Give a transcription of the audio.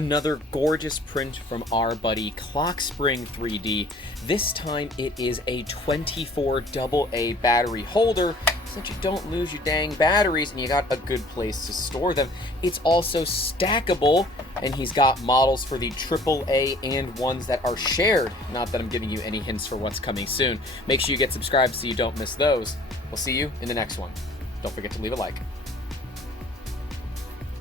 Another gorgeous print from our buddy Clock Spring 3D. This time it is a 24 AA battery holder, so that you don't lose your dang batteries and you got a good place to store them. It's also stackable, and he's got models for the AAA and ones that are shared. Not that I'm giving you any hints for what's coming soon. Make sure you get subscribed so you don't miss those. We'll see you in the next one. Don't forget to leave a like.